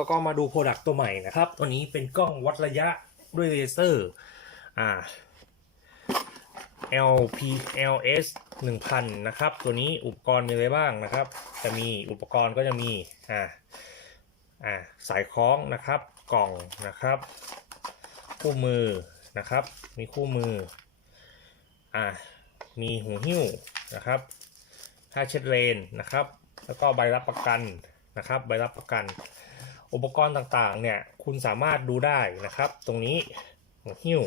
แล้วก็มาดูโปรดักต์ตัวใหม่นะครับ ตัวนี้เป็นกล้องวัดระยะด้วยเลเซอร์อ่า LP LS 1000 นะครับ ตัวนี้อุปกรณ์มีอะไรบ้างนะครับ จะมีอุปกรณ์ก็จะมีอ่าอ่าสายคล้องนะครับ กล่องนะครับ คู่มือนะครับ มีคู่มืออ่ามีหูหิ้วนะครับผ้าเช็ดเลนนะครับ แล้วก็ใบรับประกันนะครับ ใบรับประกัน อุปกรณ์ต่างๆเนี่ยคุณสามารถดูได้นะครับ ตรงนี้หิ้ว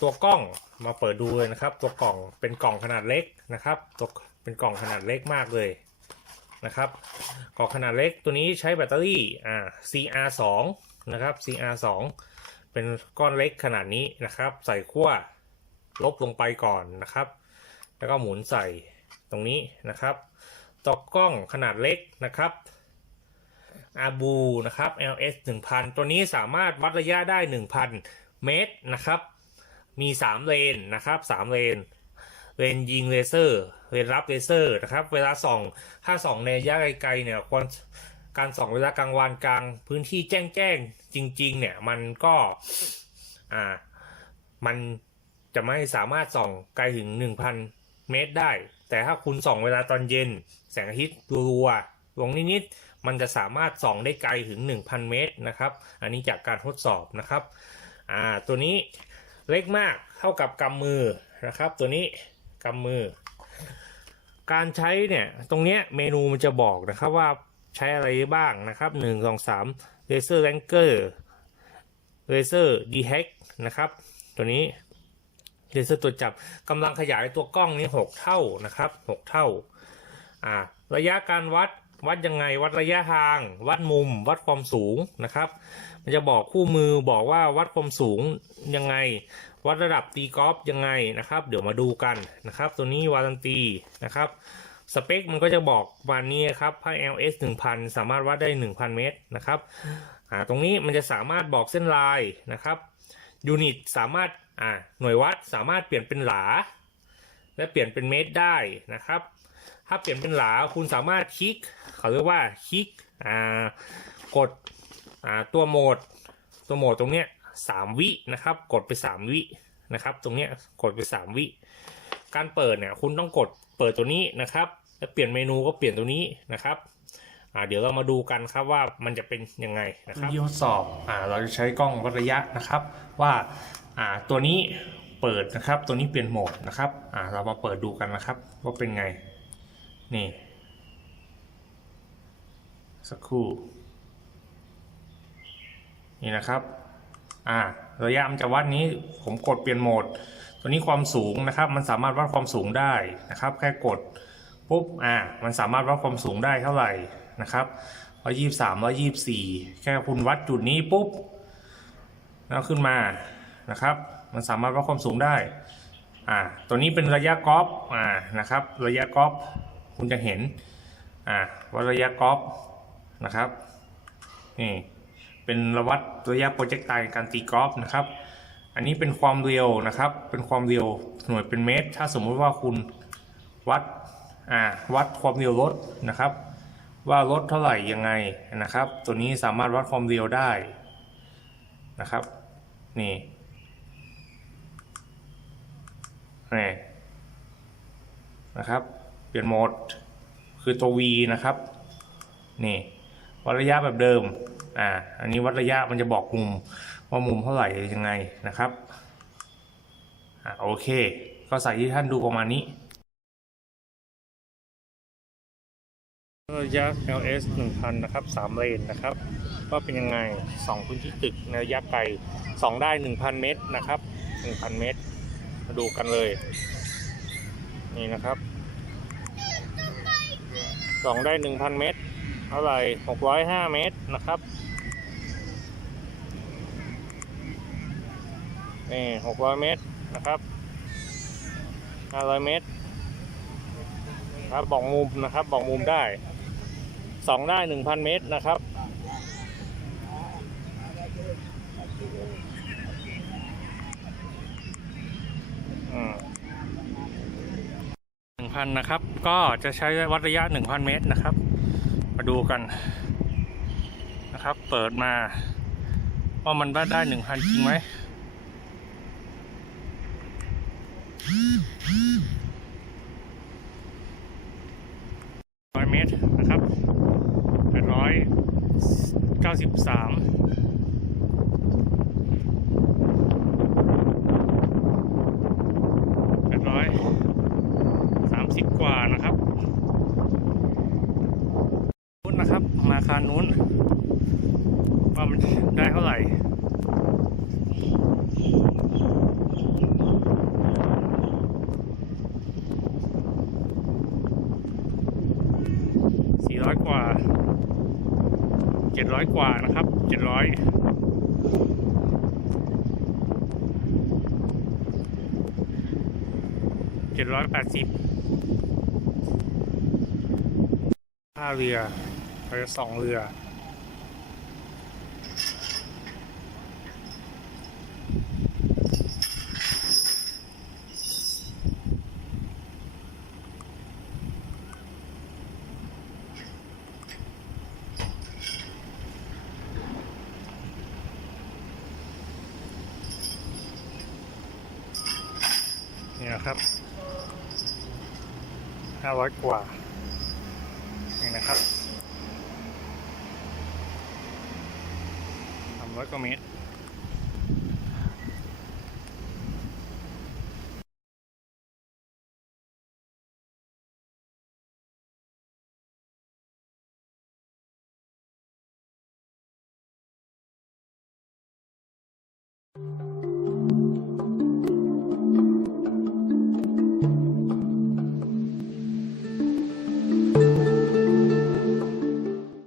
ตัวกล้องมาเปิดดูเลยนะครับ ตัวกล่องเป็นกล่องขนาดเล็กนะครับตัวเป็นกล่องขนาดเล็กมากเลยนะครับกล่องขนาดเล็กตัวนี้ใช้แบตเตอรี่อ่า CR2 นะครับ CR2 เป็นก้อนเล็กขนาดนี้นะครับ ใส่ขั้วลบลงไปก่อนนะครับ แล้วก็หมุนใส่ตรงนี้นะครับตัวกล้องขนาดเล็กนะครับ อาบูนะครับ LS 1000 ตัวนี้สามารถวัดระยะได้ 1,000 เมตรนะครับ มี 3 เลนนะครับ3เลน เลนยิงเลเซอร์ เลนรับเลเซอร์นะครับ เวลาส่อง ถ้าส่องในระยะไกลๆเนี่ยควรการส่องเวลากลางวันกลางพื้นที่แจ้งๆ จริง ๆ เนี่ย มันก็อ่ามันจะไม่สามารถส่องไกลถึง 1,000 เมตรได้ แต่ถ้าคุณส่องเวลาตอนเย็น แสงอาทิตย์รัวๆลงนิดๆ มันจะสามารถส่องได้ไกลถึง 1,000 เมตรนะครับ อันนี้จากการทดสอบนะครับอ่าตัวนี้เล็กมากเท่ากับกำมือนะครับ ตัวนี้กำมือ การใช้เนี่ยตรงเนี้ยเมนูมันจะบอกนะครับว่าใช้อะไรบ้างนะครับหนึ่งสองสามเลเซอร์แรงเกอร์เลเซอร์ดีแฮกนะครับตัวนี้เลเซอร์ตัวจับกำลังขยายตัวกล้องนี้หกเท่านะครับหกเท่า อ่า ระยะการวัด วัดยังไงวัดระยะทาง วัดมุม วัดความสูงนะครับ มันจะบอกคู่มือบอกว่าวัดความสูงยังไง วัดระดับตีกอล์ฟยังไงนะครับ เดี๋ยวมาดูกันนะครับ ตัวนี้วารันตีนะครับสเปคมันก็จะบอกวันนี้ครับผ้า LS 1000 สามารถวัดได้ 1,000 เมตรนะครับอ่าตรงนี้มันจะสามารถบอกเส้นลายนะครับยูนิตสามารถอ่าหน่วยวัดสามารถเปลี่ยนเป็นหลา และเปลี่ยนเป็นเมตรได้นะครับ ถ้าเปลี่ยนเป็นหลาคุณสามารถคลิก เขาเรียกว่าคลิกอ่ากดอ่าตัวโหมด ตัวโหมดตรงเนี้ยสามวินะครับ กดไปสามวินะครับ ตรงเนี้ยกดไปสามวิ การเปิดเนี่ยคุณต้องกดเปิดตัวนี้นะครับแล้วเปลี่ยนเมนูก็เปลี่ยนตัวนี้นะครับเดี๋ยวเรามาดูกันครับว่ามันจะเป็นยังไงนะครับทดสอบอเราจะใช้กล้องวัดระยะนะครับ ว่าตัวนี้เปิดนะครับ ตัวนี้เปลี่ยนโหมดนะครับเรามาเปิดดูกันนะครับ ว่าเป็นไง นี่ สักครู่ นี่นะครับ อ่า ระยะมันจะวัดนี้ผมกดเปลี่ยนโหมด ตัวนี้ความสูงนะครับ มันสามารถวัดความสูงได้นะครับ แค่กดปุ๊บ อ่า มันสามารถวัดความสูงได้เท่าไหร่นะครับร้อยยี่สามร้อยยี่สี่แค่คุณวัดจุดนี้ปุ๊บแล้วขึ้นมานะครับ มันสามารถวัดความสูงได้ อ่า ตัวนี้เป็นระยะกอล์ฟอ่า นะครับ ระยะกอล์ฟ คุณจะเห็นอ่าวัดระยะกอล์ฟนะครับนี่เป็นระวัดระยะโปรเจกต์ไตการตีกอล์ฟนะครับ อันนี้เป็นความเร็วนะครับ เป็นความเร็วหน่วยเป็นเมตร ถ้าสมมุติว่าคุณวัดอ่าวัดความเร็วรถนะครับ ว่ารถเท่าไหร่ยังไงนะครับ ตัวนี้สามารถวัดความเร็วได้นะครับนี่นี่นะครับ เปลี่ยนโหมด คือตัว V นะครับ นี่วัดระยะแบบเดิม อ่า อันนี้วัดระยะมันจะบอกมุมว่ามุมเท่าไหร่ยังไงนะครับ อ่าโอเค ก็ใส่ที่ท่านดูประมาณนี้ ระยะ LS 1000 นะครับ 3 เลนนะครับ ว่าเป็นยังไง 2 พื้นที่ตึกในระยะไกล 2 ได้ 1,000 เมตรนะครับ 1,000 เมตร มาดูกันเลย นี่นะครับ สองได้1,000เมตร เท่าไหร่605เมตรนะครับนี่600เมตรนะครับ500เมตรครับบอกมุมนะครับบอกมุมได้สองได้หนึ่งพันเมตรนะครับ คันนะครับ ก็จะใช้วัดระยะหนึ่งพันเมตรนะครับ มาดูกันนะครับ เปิดมาว่ามันได้ได้หนึ่งพันจริงไหมร้อยเมตรนะครับแปดร้อยเก้าสิบสามแปดร้อยสามสิบ กว่านะครับนู้นนะครับ มาคานู้น ว่ามันได้เท่าไหร่สี่ร้อยกว่าเจ็ดร้อยกว่านะครับเจ็ดร้อยเจ็ดร้อยแปดสิบ ท่าเรือไปสองเรือเนี่นะครับห้าร้อยกว่า นี่นะครับสามร้อยกว่าเมตร